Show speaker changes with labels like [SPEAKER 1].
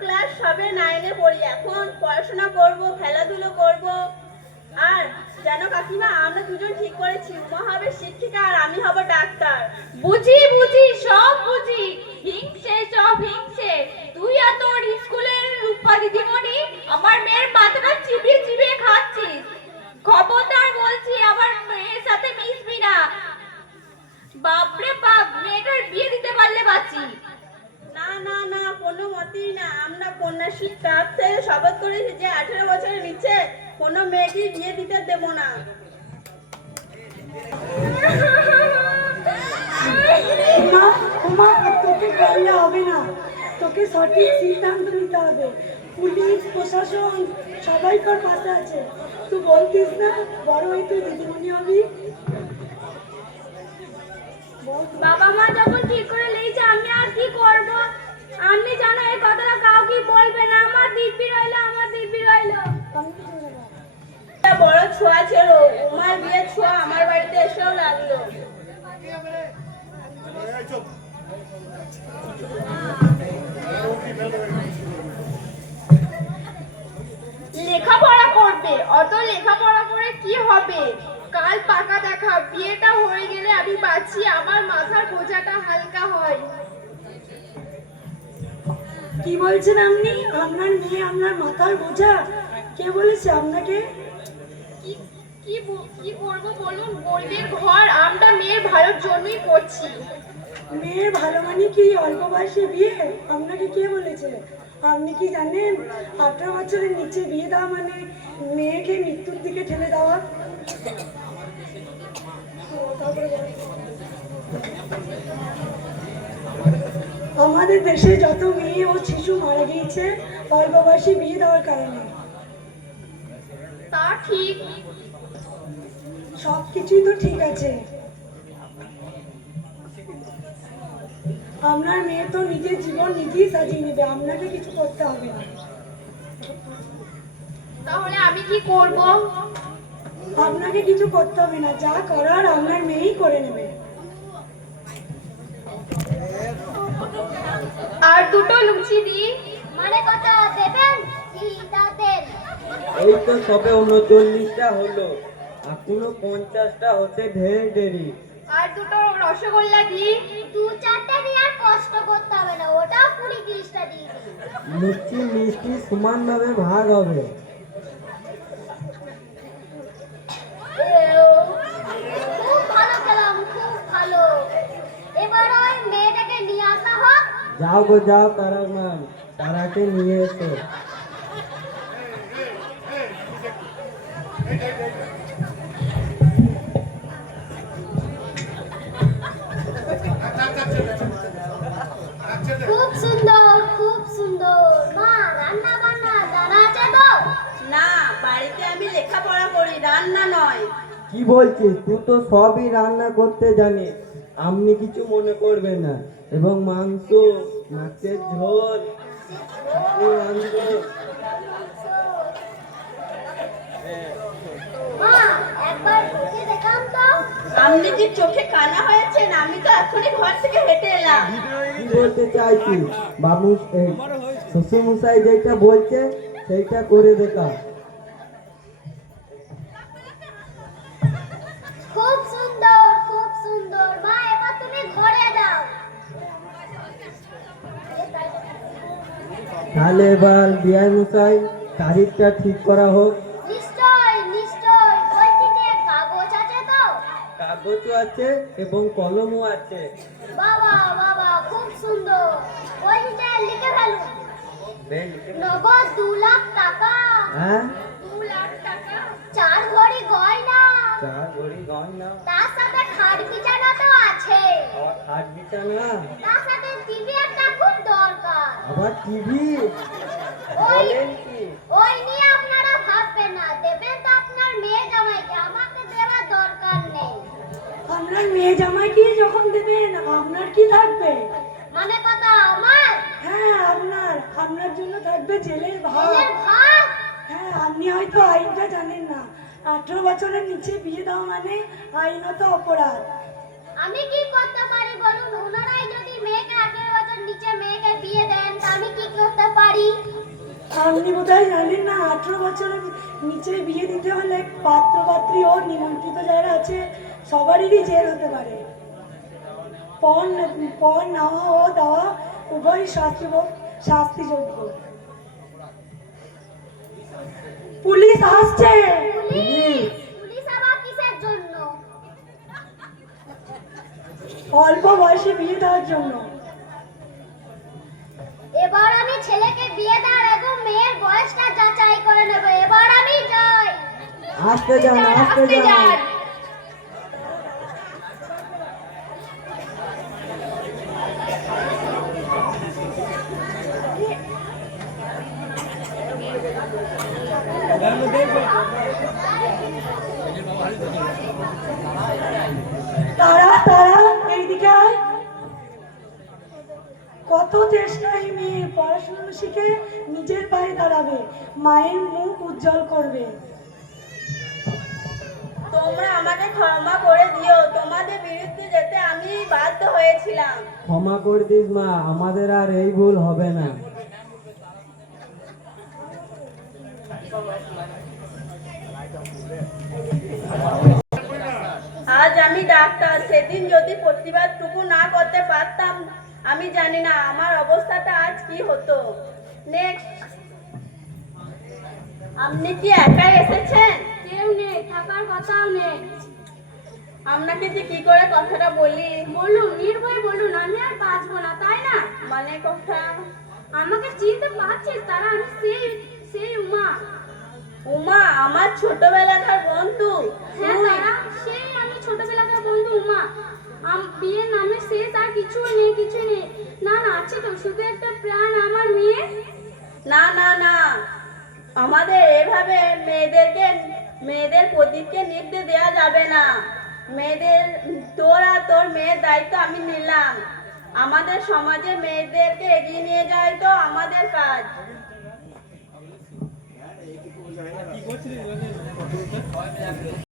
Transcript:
[SPEAKER 1] Class সবে নাইনে পড়ি, এখন পড়াশোনা করব, খেলাধুলো করব। আর জানো কাকিমা, আমরা দুজন ঠিক করেছি, উমা হবে শিক্ষিকা আর আমি হব ডাক্তার।
[SPEAKER 2] বুঝি বুঝি, সব বুঝি। হিংসে, সব হিংসে। তুই আর তোর স্কুলের রূপা দিদিমণি, আমার মেয়ের মাথাটা চিবিয়ে চিবিয়ে খাচ্ছিস। খবরদার বলছি, আমার মেয়ের সাথে মিশবি না। বাপরে বাপ, মেয়েটার বিয়ে দিতে পারলে বাঁচি।
[SPEAKER 1] মতেই না আমরা কন্যাশ্রী ক্লাব থেকে শপথ করেছি যে আঠেরো বছরের নিচে কোনো মেয়েকে বিয়ে দিতে দেবো না।
[SPEAKER 3] মা মা তোকে করলে হবে না। তোকে সঠিক সিদ্ধান্ত নিতে হবে। পুলিশ প্রশাসন সবাই তোর পাশে আছে। তুই বলতিস না বড় হয়ে তুই দিদিমণি হবি?
[SPEAKER 2] বাবা মা
[SPEAKER 1] ছোঁয়া ছিল উমার বিয়ের ছোঁয়া আমার বাড়িতে এসেও লাগল।
[SPEAKER 2] লেখাপড়া করবে, অত লেখাপড়া করে কি হবে? কাল পাকা দেখা, বিয়েটা হয়ে গেলে আমি বাঁচি, আমার মাথার বোঝাটা হালকা হয়।
[SPEAKER 3] কি বলছেন আপনি? আপনার মেয়ে, আপনার মাথার বোঝা? কে বলেছে আপনাকে?
[SPEAKER 2] কি কি ব- করব বলুন? বলবের ঘর আমরা মেয়ের ভালোর জন্যই করছি।
[SPEAKER 3] মেয়ের ভালো মানে কি? অল্প বয়সে বিয়ে? আপনাকে কে বলেছে? আপনি কি জানেন? আঠারো বছরের নিচে বিয়ে দেওয়া মানে মেয়েকে মৃত্যুর দিকে ঠেলে দেওয়া? আমাদের দেশে যত মেয়ে ও শিশু মারা গিয়েছে অল্প বয়সে বিয়ে দেওয়ার কারণে।
[SPEAKER 2] তা ঠিক।
[SPEAKER 3] সব কিছুই তো ঠিক আছে। আপনার মেয়ে তো নিজের জীবন নিজেই সাজিয়ে নেবে আপনাকে কিছু করতে হবে না।
[SPEAKER 2] তাহলে আমি কি করব?
[SPEAKER 3] আপনাকে কিছু করতে হবে না যা করার আপনার মেয়েই করে নেবে।
[SPEAKER 2] আর দুটো লুচি দি মানে কত দেবেন?
[SPEAKER 4] এই তো সবে উনচল্লিশটা হলো। এখনও পঞ্চাশটা হতে ঢের দেরি
[SPEAKER 2] আর দুটো রসগোল্লা দি
[SPEAKER 5] দু চারটে দিয়ে আর কষ্ট করতে হবে না ওটাও কুড়ি তিরিশটা দিয়ে
[SPEAKER 4] লুচি মিষ্টি সমানভাবে ভাগ হবে।
[SPEAKER 5] খুব ভালো খেলাম খুব ভালো। এবার ওই মেয়েটাকে নিয়ে আসা হোক।
[SPEAKER 4] যাও গো যাও তারা ম্যাম তারাকে নিয়ে এসো।
[SPEAKER 1] বাড়িতে আমি লেখাপড়া করি রান্না নয়।
[SPEAKER 4] কি বলছিস? তুই তো সবই রান্না করতে জানিস। আপনি কিছু মনে করবেন না। এবং মাংস মাছের ঝোল আপনি
[SPEAKER 1] কি চোখে কানা হয়েছেন? আমি তো এখনই ঘর থেকে হেঁটে এলাম।
[SPEAKER 4] কি বলতে চাইছি বাবু শ্বশুর মশাই যেটা বলছে সেইটা করে দেখা তাহলে এবার বিআই মশাই তারিখটা ঠিক করা হোক।
[SPEAKER 5] নিশ্চয় নিশ্চয়। বইটিতে কাগজ আছে তো?
[SPEAKER 4] কাগজও আছে এবং কলমও আছে।
[SPEAKER 5] বাবা বাবা খুব সুন্দর। বইটিতে লিখে ফেলুন। নগদ দু লাখ টাকা।
[SPEAKER 4] হ্যাঁ?
[SPEAKER 2] দু লাখ টাকা।
[SPEAKER 5] চার ভরি গয়না।
[SPEAKER 4] চার ভরি গয়না।
[SPEAKER 5] তার সাথে খাট বিছানা তো আছে টিভি একটা খুব দরকার।
[SPEAKER 4] আবার টিভি বলেন কি?
[SPEAKER 5] ওই নিয়ে আপনারা ভাববেন না দেবেন তো আপনার মেয়ে জামাইকে আমাকে দেওয়ার দরকার নেই।
[SPEAKER 3] আপনার মেয়ে জামাইকে যখন দেবেন আপনার কি থাকবে?
[SPEAKER 5] মানে কথা আমার?
[SPEAKER 3] হ্যাঁ আপনার। আপনার জন্য থাকবে জেলের ভাত হ্যাঁ আপনি হয়তো আইনটা জানেন না। আঠেরো বছরের নিচে বিয়ে দেওয়া মানে আইনত অপরাধ।
[SPEAKER 5] আমি কি করতে পারি বলুন? ওনারাই যদি মেয়েকে আঠেরো বছর নিচে মেয়েকে বিয়ে দেন আমি কি করতে পারি?
[SPEAKER 3] আপনি বোধহয় জানেন না আঠেরো বছরের নিচে বিয়ে দিতে হলে পাত্র পাত্রী ও নিমন্ত্রিত যারা আছে সবারই জেল হতে পারে? পণ পণ নেওয়া ও দেওয়া উভয়ই শাস্তি শাস্তিযোগ্য। পুলিশ আসছে!
[SPEAKER 5] পুলিশ!
[SPEAKER 3] অল্প বয়সে বিয়ে দেওয়ার জন্য।
[SPEAKER 5] এবার আমি ছেলেকে বিয়ে দেওয়ার আগে মেয়ের বয়সটা যাচাই করে নেব। এবার আমি যাই।
[SPEAKER 4] আসতে যান আসতে যান
[SPEAKER 3] তারা তারা এইদিকে আয় কত চেষ্টা এই মেয়ে পড়াশোনা শিখে নিজের পায়ে দাঁড়াবে মায়ের মুখ উজ্জ্বল করবে।
[SPEAKER 1] তোমরা আমাকে ক্ষমা করে দিও তোমাদের বিরুদ্ধে যেতে আমি বাধ্য হয়েছিলাম।
[SPEAKER 4] ক্ষমা করে দিস মা আমাদের আর এই ভুল হবে না।
[SPEAKER 1] আজ আমি ডাক্তার সেদিন যদি প্রতিবাদটুকু না করতে পারতাম আমি জানি না আমার অবস্থাটা আজ কি হতো। নেক্সট আপনি কি একাই এসেছেন?
[SPEAKER 5] কেউ নেই থাকার কথাও নেই।
[SPEAKER 1] আপনাকে যে কি করে কথাটা বলি?
[SPEAKER 5] বলুন নির্ভয় বলুন আমি আর বাঁচবো না তাই না?
[SPEAKER 1] মানে কথা?
[SPEAKER 5] আমাকে চিনতে পারছিস তারা আমি সেই সেই উমা।
[SPEAKER 1] উমা আমার ছোটবেলাকার বন্ধু।
[SPEAKER 5] হ্যাঁ তারা সেই আমি ছোটবেলাকার বন্ধু উমা। বিয়ের নামে শেষ আর কিছু নেই কিছু নেই। না না, আছে তো, শুধু একটা প্রাণ আমার মেয়ে।
[SPEAKER 1] না না না, আমাদের এভাবে মেয়েদেরকে, মেয়েদের প্রদীপকে নিভতে দেওয়া যাবে না। মেয়েদের, তোর আর তোর মেয়ের দায়িত্ব আমি নিলাম। আমাদের সমাজে মেয়েদেরকে এগিয়ে নিয়ে যাওয়াই তো আমাদের কাজ।